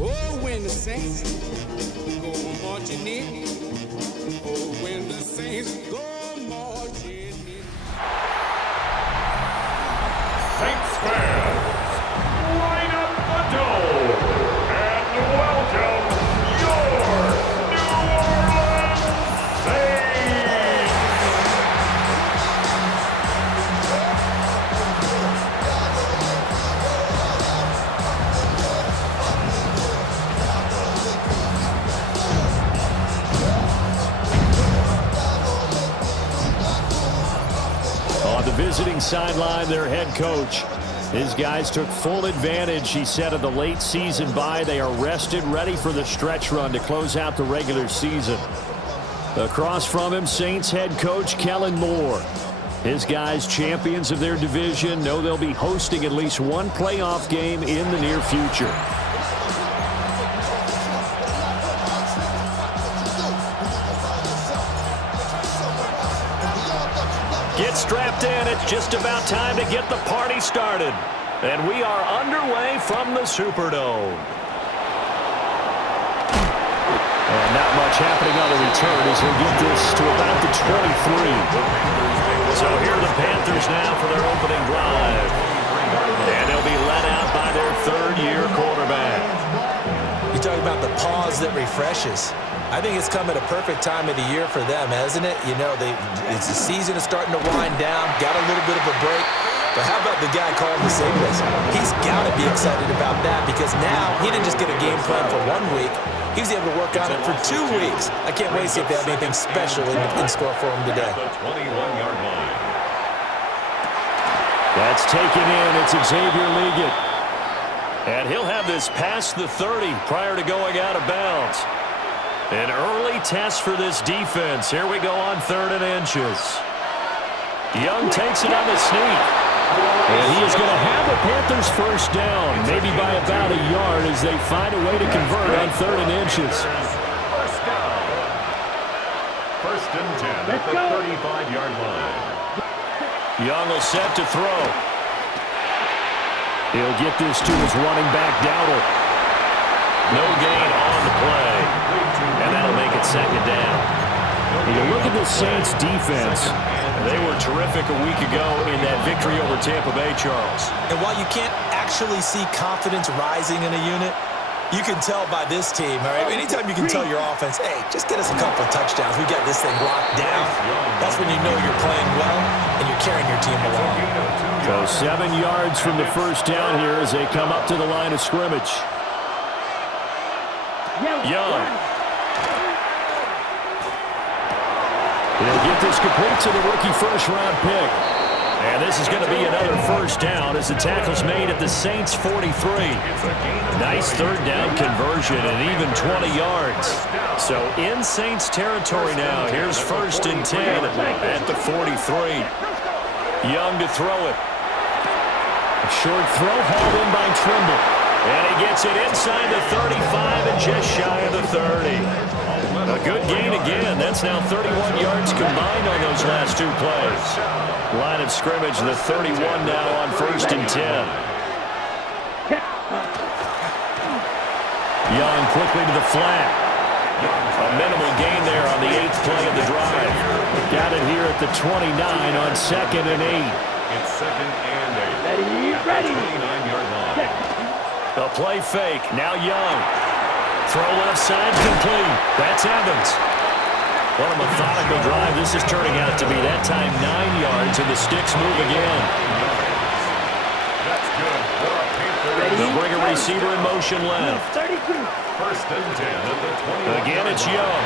Oh, when the saints go marching in. Oh, when the saints go marching in. Saints fans, line up the door and welcome your New Orleans Saints! On the visiting sideline, their head coach. His guys took full advantage, he said, of the late season bye. They are rested, ready for the stretch run to close out the regular season. Across from him, Saints head coach Kellen Moore. His guys, champions of their division, know they'll be hosting at least one playoff game in the near future. Get strapped in. It's just about time to get the party started. And we are underway from the Superdome. And not much happening on the return as they get this to about the 23. So here are the Panthers now for their opening drive. And they'll be led out by their third-year quarterback. You talk about the pause that refreshes. I think it's come at a perfect time of the year for them, hasn't it? You know, it's the season is starting to wind down, got a little bit of a break. But how about the guy calling the signals? He's got to be excited about that because now he didn't just get a game plan for 1 week. He was able to work on it for 2 weeks. I can't wait to see if they have anything special in store for him today. That's taken in. It's Xavier Leggett. And he'll have this past the 30 prior to going out of bounds. An early test for this defense. Here we go on 3rd and inches. Young takes it on the sneak. And he is going to have the Panthers first down, maybe by about a yard as they find a way to convert on 3rd and inches. First down. 1st and 10 at the 35-yard line. Young will set to throw. He'll get this to his running back, Dowdle. No gain on the play. And that'll make it 2nd down. When you look at the Saints defense, they were terrific a week ago in that victory over Tampa Bay, Charles. And while you can't actually see confidence rising in a unit, you can tell by this team, all right? Anytime you can tell your offense, hey, just get us a couple of touchdowns. We got this thing locked down. That's when you know you're playing well and you're carrying your team along. So 7 yards from the first down here as they come up to the line of scrimmage. Young. He'll get this complete to the rookie first-round pick. And this is going to be another first down as the tackle's made at the Saints' 43. Nice 3rd down conversion and even 20 yards. So in Saints territory now, here's 1st and 10 at the 43. Young to throw it. A short throw hauled in by Trimble. And he gets it inside the 35 and just shy of the 30. A good gain again. That's now 31 yards combined on those last 2 plays. Line of scrimmage, the 31 now on 1st and 10. Young quickly to the flat. A minimal gain there on the 8th play of the drive. Got it here at the 29 on 2nd and 8. It's 2nd and 8. Ready. 29-yard line. A play fake. Now Young. Throw left side complete. That's Evans. What a methodical drive this is turning out to be. That time 9 yards, and the sticks move again. That's good. They'll bring a receiver in motion left. 1st and 10 at the 20. Again, it's Young.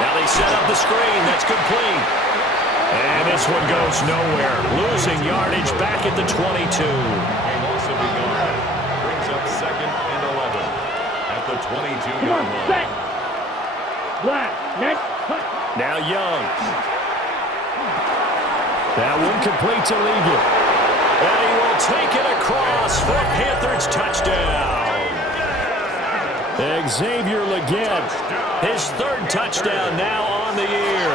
Now they set up the screen. That's complete. And this one goes nowhere. Losing yardage back at the 22. A loss of a yard. Brings up 2nd and 11 at the 22-yard line. Now Young. That one complete to Leggett. And he will take it across for a Panthers touchdown. Xavier Leggett, his 3rd touchdown now on the year.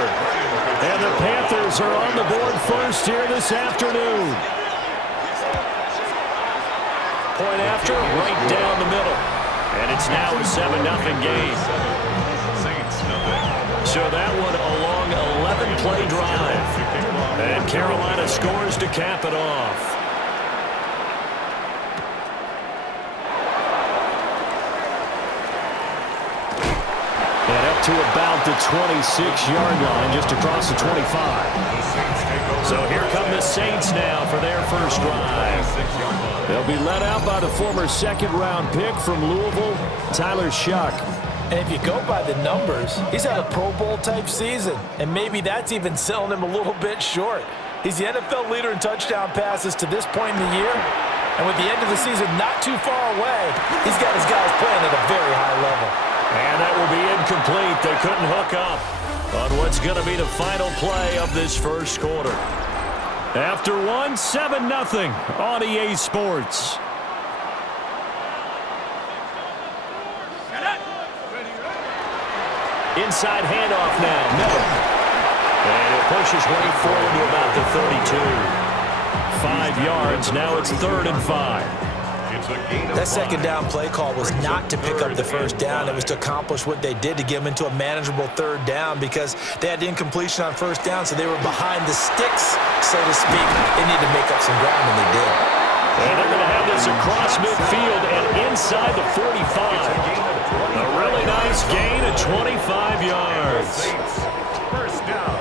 And the Panthers are on the board first here this afternoon. Point after, right down the middle. And it's now a 7-0 game. Saints nothing. So that one a long 11-play drive. And Carolina scores to cap it off. And up to about the 26-yard line, just across the 25. So here come the Saints now for their first drive. They'll be led out by the former second-round pick from Louisville, Tyler Shuck. And if you go by the numbers, he's had a Pro Bowl-type season, and maybe that's even selling him a little bit short. He's the NFL leader in touchdown passes to this point in the year, and with the end of the season not too far away, he's got his guys playing at a very high level. And that will be incomplete. They couldn't hook up on what's going to be the final play of this first quarter. After one, 7-0 on EA Sports. Inside handoff now, Miller. And he'll push his way forward to about the 32. 5 yards, now it's 3rd and 5. That second down play call was not to pick up the first down. It was to accomplish what they did to get them into a manageable 3rd down because they had incompletion on 1st down, so they were behind the sticks, so to speak. They needed to make up some ground, and they did. And they're going to have this across midfield and inside the 45. A really nice gain of 25 yards. First down.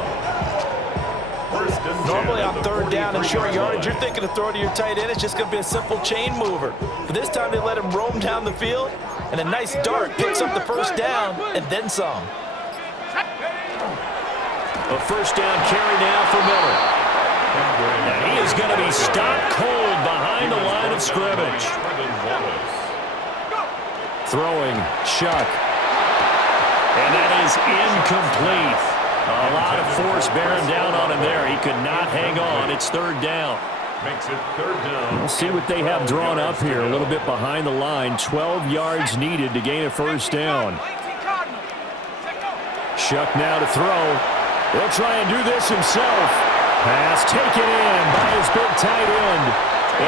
Normally on 3rd down and short yardage, you're thinking of throw to your tight end. It's just going to be a simple chain mover. But this time they let him roam down the field, and a nice dart picks up the 1st down and then some. A 1st down carry now for Miller. And he is going to be stopped cold behind the line of scrimmage. Throwing, Shuck. And that is incomplete. A lot of force bearing down on him there. He could not hang on. It's 3rd down. Makes it 3rd down. We'll see what they have drawn up here. A little bit behind the line. 12 yards needed to gain a 1st down. Shuck now to throw. He'll try and do this himself. Pass taken in by his big tight end.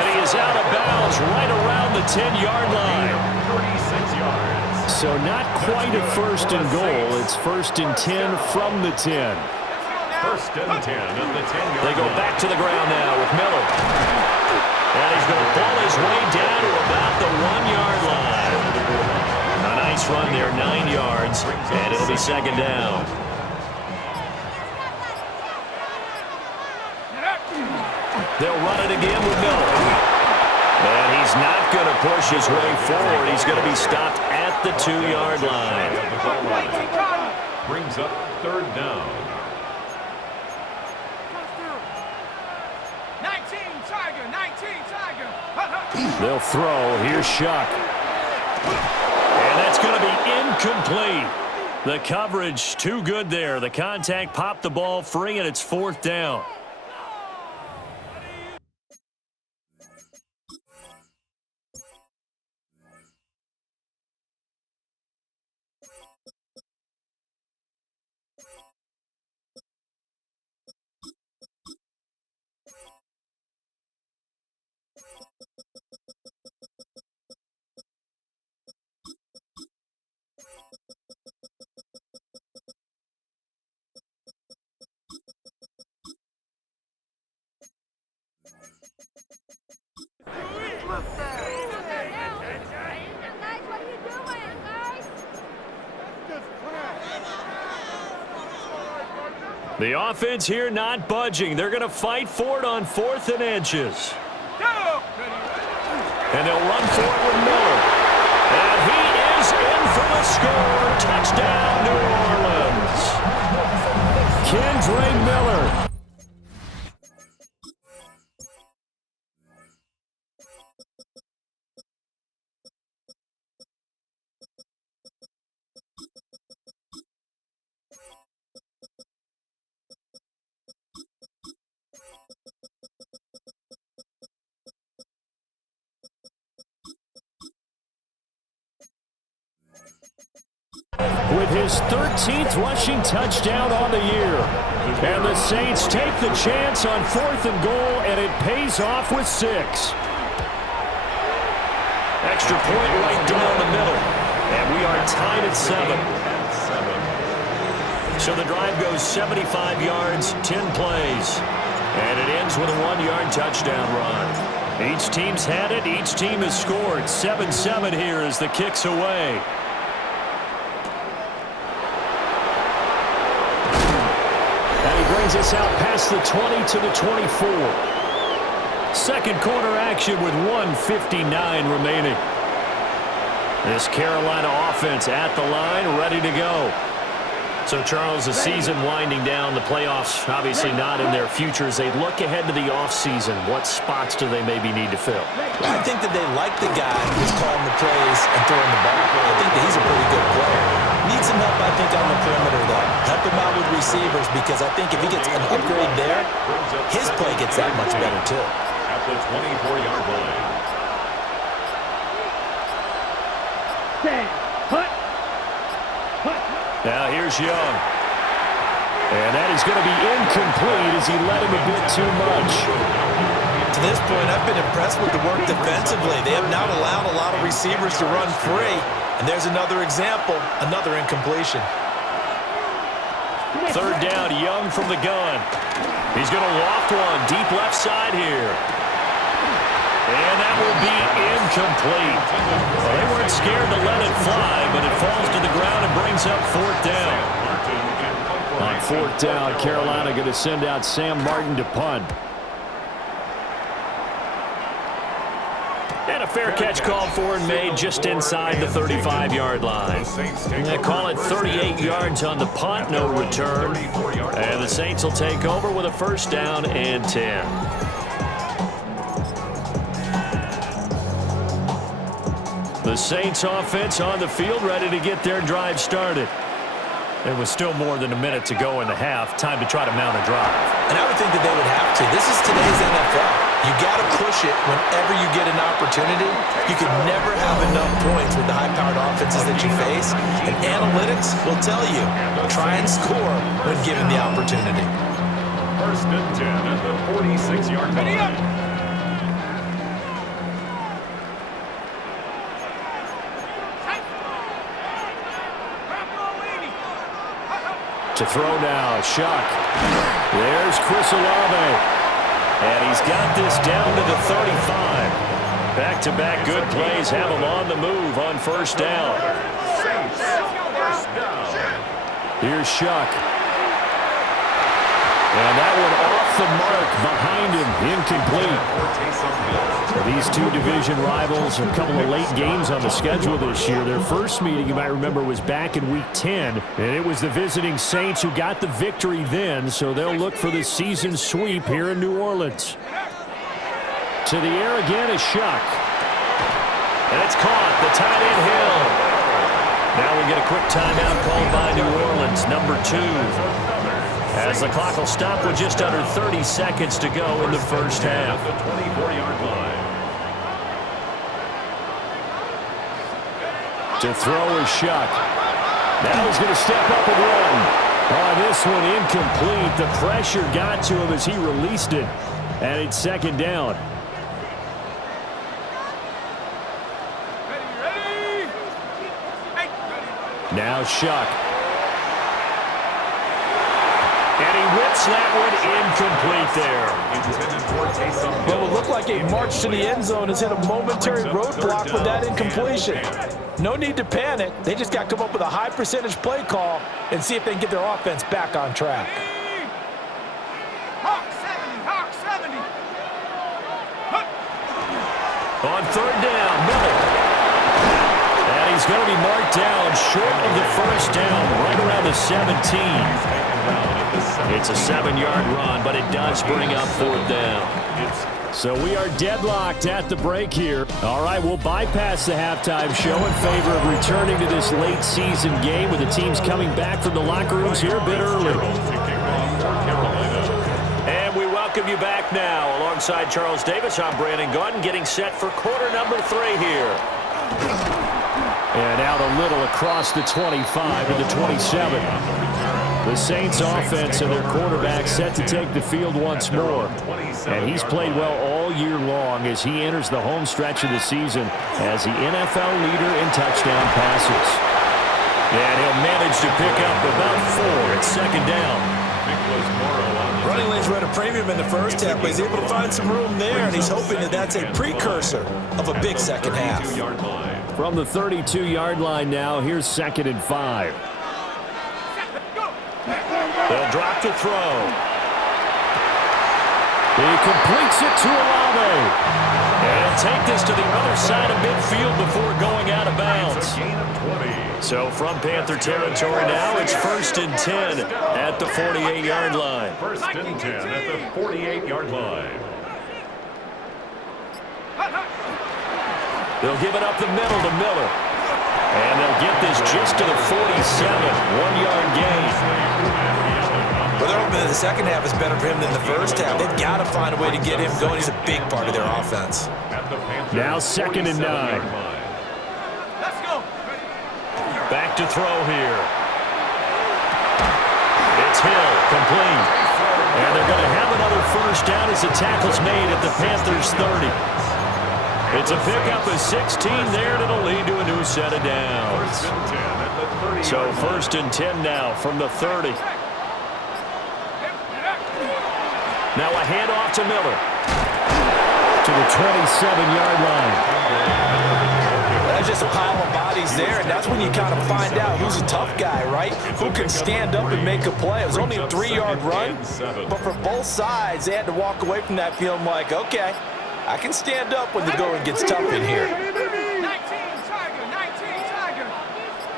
And he is out of bounds right around the 10-yard line. 36 yards. So not quite a 1st and goal. It's 1st and 10 from the 10. 1st and 10 at the 10-yard They go back to the ground now with Miller. And he's going to ball his way down to about the 1-yard line. A nice run there, 9 yards, and it'll be 2nd down. They'll run it again with Miller. And he's not going to push his way forward. He's going to be stopped at the 2-yard line. Brings up 3rd down. 19 Tiger. They'll throw. Here's Shuck. And that's going to be incomplete. The coverage too good there. The contact popped the ball free, and it's 4th down. The offense here not budging. They're going to fight for it on 4th and inches. And they'll run for it with Miller. And he is in for the score. Touchdown, New Orleans. Kendre Miller. With his 13th rushing touchdown on the year. And the Saints take the chance on 4th and goal, and it pays off with 6. Extra point right down the middle. And we are tied at 7. So the drive goes 75 yards, 10 plays. And it ends with a 1-yard touchdown run. Each team's had it. Each team has scored. 7-7 here as the kick's away. And he brings us out past the 20 to the 24. Second quarter action with 1:59 remaining. This Carolina offense at the line, ready to go. So, Charles, the season winding down, the playoffs obviously not in their future. As they look ahead to the offseason, what spots do they maybe need to fill? I think that they like the guy who's calling the plays and throwing the ball. I think that he's a pretty good player. Needs some help, I think, on the perimeter, though. Help him out with receivers, because I think if he gets an upgrade there, his play gets that much better, too. At the 24-yard line. Now here's Young. And that is going to be incomplete as he led him a bit too much. To this point, I've been impressed with the work defensively. They have not allowed a lot of receivers to run free. And there's another example, another incompletion. Third down, Young from the gun. He's going to loft one deep left side here. And that will be incomplete. Well, they weren't scared to let it fly, but it falls to the ground and brings up fourth down. On fourth down, Carolina going to send out Sam Martin to punt. And a fair catch called for and made just inside the 35-yard line. They call it 38 yards on the punt, no return. And the Saints will take over with a first down and 10. The Saints offense on the field, ready to get their drive started. There was still more than a minute to go in the half. Time to try to mount a drive. And I would think that they would have to. This is today's NFL. You got to push it whenever you get an opportunity. You can never have enough points with the high-powered offenses that you face. And analytics will tell you, try and score when given the opportunity. First and 10 at the 46-yard line. To throw now, Shuck. There's Chris Olave. And he's got this down to the 35. Back-to-back good plays have him on the move on first down. Here's Shuck. And that one off the mark behind him, incomplete. These two division rivals, a couple of late games on the schedule this year. Their first meeting, you might remember, was back in Week 10, and it was the visiting Saints who got the victory then, so they'll look for the season sweep here in New Orleans. To the air again is Shuck. And it's caught, the tight end Hill. Now we get a quick timeout called by New Orleans, number 2. As the clock will stop with just under 30 seconds to go in the first half. The 24-yard line. To throw is Shuck. Now he's going to step up and run. Oh, this one incomplete. The pressure got to him as he released it. And it's second down. Now Shuck. And he whips that one incomplete there. What would look like a march to the end zone has hit a momentary roadblock with that incompletion. No need to panic. They just got to come up with a high percentage play call and see if they can get their offense back on track. Hawk 70. On third down, Miller. And he's going to be marked down short of the first down, right around the 17. It's a 7-yard run, but it does bring up fourth down. So we are deadlocked at the break here. All right, we'll bypass the halftime show in favor of returning to this late season game with the teams coming back from the locker rooms here a bit early. And we welcome you back now. Alongside Charles Davis, I'm Brandon Gaudin, getting set for quarter number 3 here. And out a little across the 25 and the 27. The Saints offense and their quarterback set to take the field once more. And he's played well all year long as he enters the home stretch of the season as the NFL leader in touchdown passes. And he'll manage to pick up about 4 at second down. Running lanes were at a premium in the first half, but he's able to find some room there, and he's hoping that that's a precursor of a big second half. From the 32-yard line now, here's 2nd and 5. They'll drop to throw. He completes it to Olave. And take this to the other side of midfield before going out of bounds. So from Panther territory now, it's 1st and 10 at the 48-yard line. 1st and 10 at the 48-yard line. They'll give it up the middle to Miller. And they'll get this just to the 47, 1-yard gain. Well, they're hoping that the second half is better for him than the first half. They've got to find a way to get him going. He's a big part of their offense. Now 2nd and 9. Let's go. Back to throw here. It's Hill, complete. And they're going to have another first down as the tackle's made at the Panthers' 30. It's a pickup of 16 there, and it'll lead to a new set of downs. So 1st and 10 now from the 30. Now a handoff to Miller. To the 27-yard line. That's just a pile of bodies there, and that's when you kind of find out who's a tough guy, right? Who can stand up and make a play. It was only a 3-yard run, but for both sides, they had to walk away from that feeling like, okay, I can stand up when the going gets tough in here. 19 Tiger.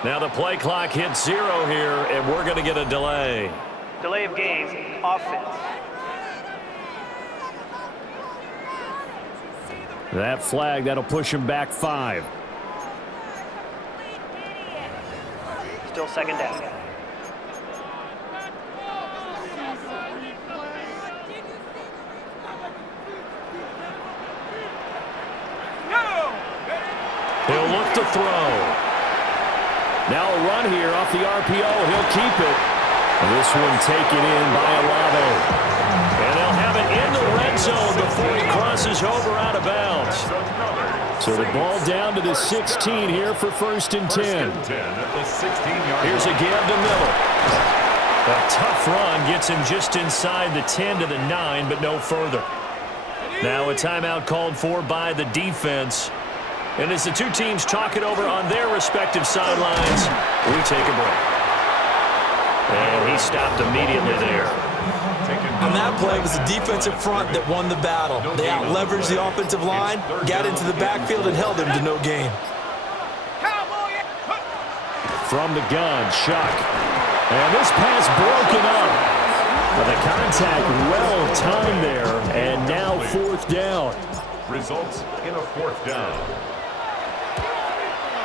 Now the play clock hits 0 here, and we're going to get a delay. Delay of game, offense. That flag, that'll push him back 5. Still 2nd down. He'll look to throw. Now a run here off the RPO. He'll keep it. And this one taken in by Olave. And they'll have it in the red zone before he crosses over out of bounds. So the ball down to the 16 here for 1st and 10. Here's a give to Miller. A tough run gets him just inside the 10 to the 9, but no further. Now a timeout called for by the defense. And as the two teams talk it over on their respective sidelines, we take a break. And he stopped immediately there. On that play, it was the defensive front that won the battle. They out-leveraged the offensive line, got into the backfield, and held them to no gain. From the gun, Shuck. And this pass broken up. But the contact well timed there, and now 4th down. Results in a 4th down.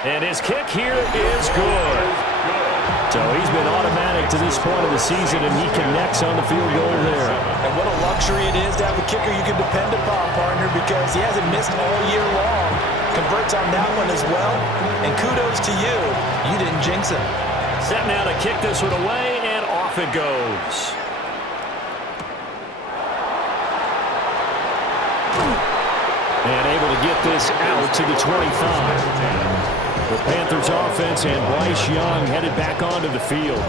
And his kick here is good. So he's been automatic to this point of the season, and he connects on the field goal there. And what a luxury it is to have a kicker you can depend upon, partner, because he hasn't missed all year long. Converts on that one as well. And kudos to you. You didn't jinx him. Set now to kick this one away, and off it goes. And able to get this out to the 25. The Panthers offense and Bryce Young headed back onto the field.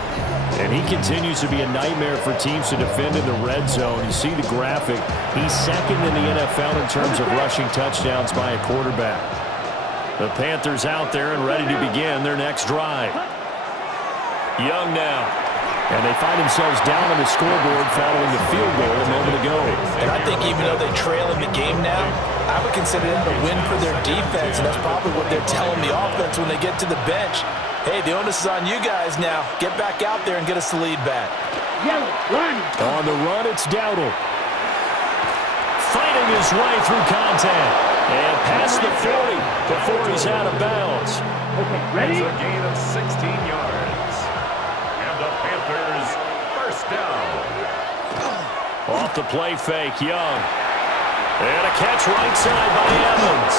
And he continues to be a nightmare for teams to defend in the red zone. You see the graphic. He's 2nd in the NFL in terms of rushing touchdowns by a quarterback. The Panthers out there and ready to begin their next drive. Young now. And they find themselves down on the scoreboard following the field goal a moment ago. And I think even though they trail in the game now, I would consider that a win for their defense, and that's probably what they're telling the offense when they get to the bench. Hey, the onus is on you guys now. Get back out there and get us the lead back. On the run, it's Dowdle. Fighting his way through contact. And past the 40 before he's out of bounds. Okay, ready? It's a gain of 16 yards. And the Panthers, 1st down. Off the play fake, Young. And a catch right side by Evans.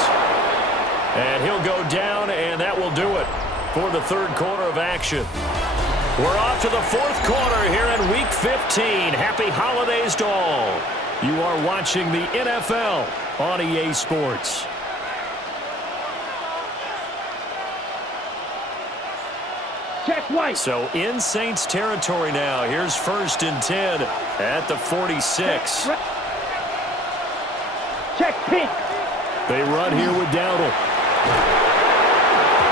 And he'll go down, and that will do it for the 3rd quarter of action. We're off to the fourth quarter here in Week 15. Happy holidays to all. You are watching the NFL on EA Sports. Check white. So in Saints territory now. Here's 1st and 10 at the 46. Check pink. They run here with Dowdle.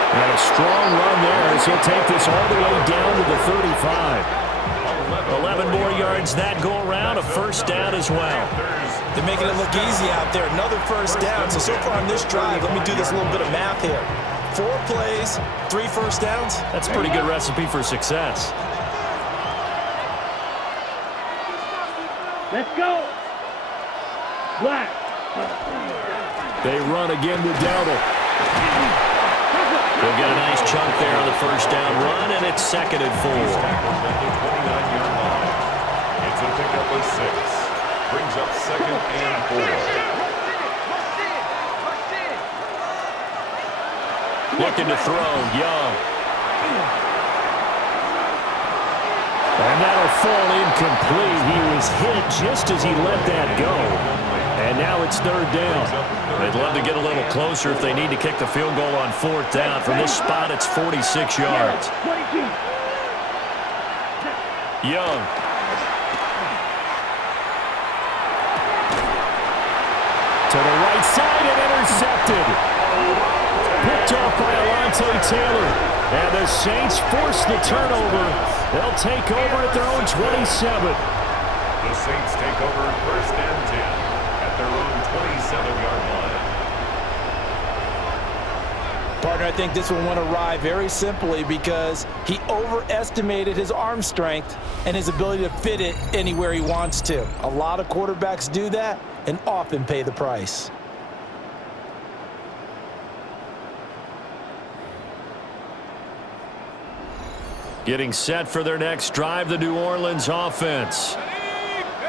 And a strong run there as he'll take this all the way down to the 35. 11 more yards that go around, a first down as well. They're making it look easy out there. Another first down. So far on this drive, let me do this little bit of math here. 4 plays, 3 first downs. That's a pretty good recipe for success. Let's go. Black. They run again with Dowdle. They'll get a nice chunk there on the first down run, and it's 2nd and 4. It's a pickup of 6. Brings up 2nd and 4. Looking to throw, Young. And that'll fall incomplete. He was hit just as he let that go. And now it's 3rd down. They'd love to get a little closer if they need to kick the field goal on 4th down. From this spot, it's 46 yards. Young. To the right side and intercepted. Picked off by Alontae Taylor. And the Saints force the turnover. They'll take over at their own 27. The Saints take over 1st and 10 at their own 27-yard line. Partner, I think this one went awry very simply because he overestimated his arm strength and his ability to fit it anywhere he wants to. A lot of quarterbacks do that and often pay the price. Getting set for their next drive, the New Orleans offense.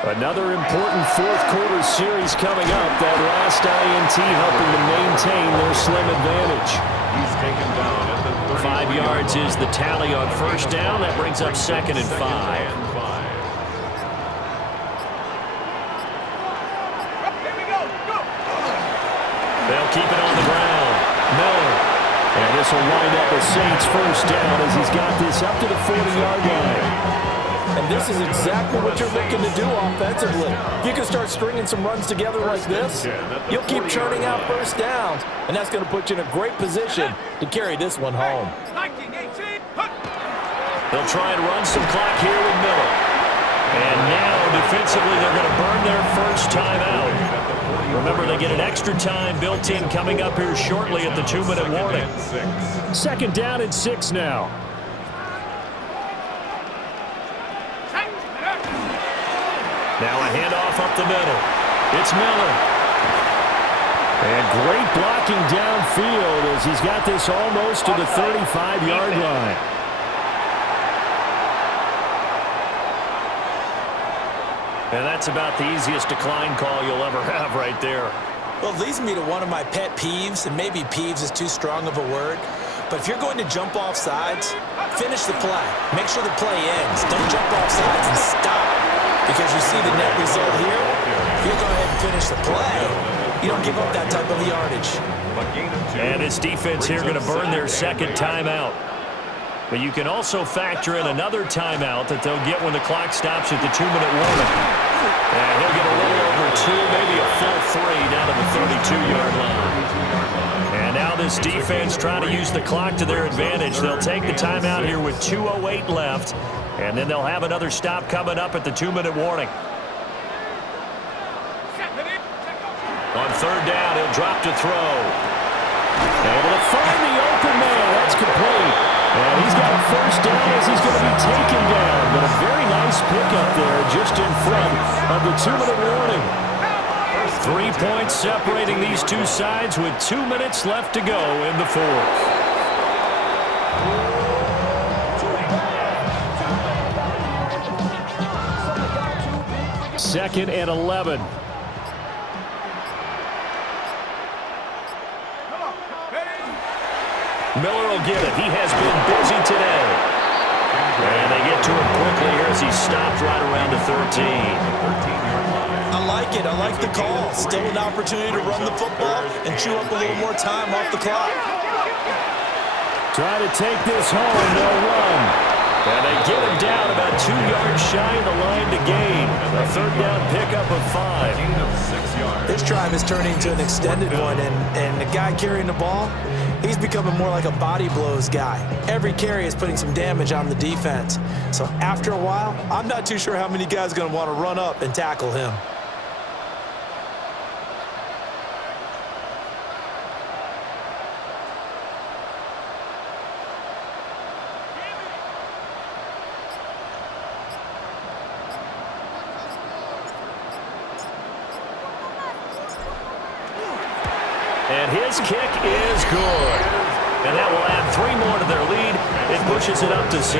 Another important fourth quarter series coming up. That last INT helping to maintain their slim advantage. He's taken down at the 5 yards is the tally on first down. That brings up 2nd and 5. They'll keep it on the ground. Miller. And this will wind up the Saints' first down as he's got this up to the 40-yard line. And this is exactly what you're looking to do offensively. If you can start stringing some runs together like this, you'll keep churning out first downs, and that's going to put you in a great position to carry this one home. They'll try and run some clock here with Miller. And now, defensively, they're going to burn their first time out. Remember, they get an extra time built in coming up here shortly at the 2-minute warning. 2nd down and 6 now. Now a handoff up the middle. It's Miller. And great blocking downfield as he's got this almost to the 35-yard line. And that's about the easiest decline call you'll ever have right there. Well, it leads me to one of my pet peeves, and maybe peeves is too strong of a word, but if you're going to jump off sides, finish the play. Make sure the play ends. Don't jump off sides and stop. Because you see the net result here, if you go ahead and finish the play, you don't give up that type of yardage. And this defense here going to burn their 2nd timeout. But you can also factor in another timeout that they'll get when the clock stops at the 2-minute warning. And he'll get a little over 2, maybe a full 3 down to the 32-yard line. And now this defense trying to use the clock to their advantage. They'll take the timeout here with 2:08 left. And then they'll have another stop coming up at the 2-minute warning. On 3rd down, he'll drop to throw. Able to find the open man. That's complete. And he's got a first down as he's going to be taken down. But a very nice pickup there just in front of the 2-minute warning. 3 points separating these two sides with 2 minutes left to go in the fourth. Second and 11. Miller will get it. He has been busy today. And they get to him quickly here as he stopped right around the 13. I like it. I like the call. Still an opportunity to run the football and chew up a little more time off the clock. Try to take this home. No run. And they get him down about 2 yards shy of the line to gain. A third down pickup of 5. This drive is turning into an extended one, and the guy carrying the ball, he's becoming more like a body blows guy. Every carry is putting some damage on the defense. So after a while, I'm not too sure how many guys are going to want to run up and tackle him. And his kick is good. And that will add 3 more to their lead. It pushes it up to 6.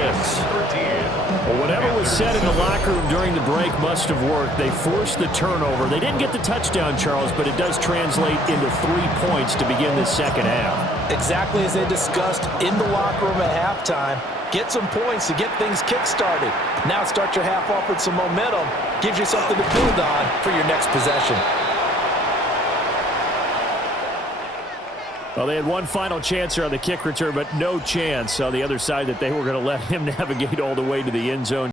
Well, whatever was said in the locker room during the break must have worked. They forced the turnover. They didn't get the touchdown, Charles, but it does translate into 3 points to begin the second half. Exactly as they discussed in the locker room at halftime. Get some points to get things kick-started. Now start your half off with some momentum. Gives you something to build on for your next possession. Well, they had one final chance here on the kick return, but no chance on the other side that they were going to let him navigate all the way to the end zone.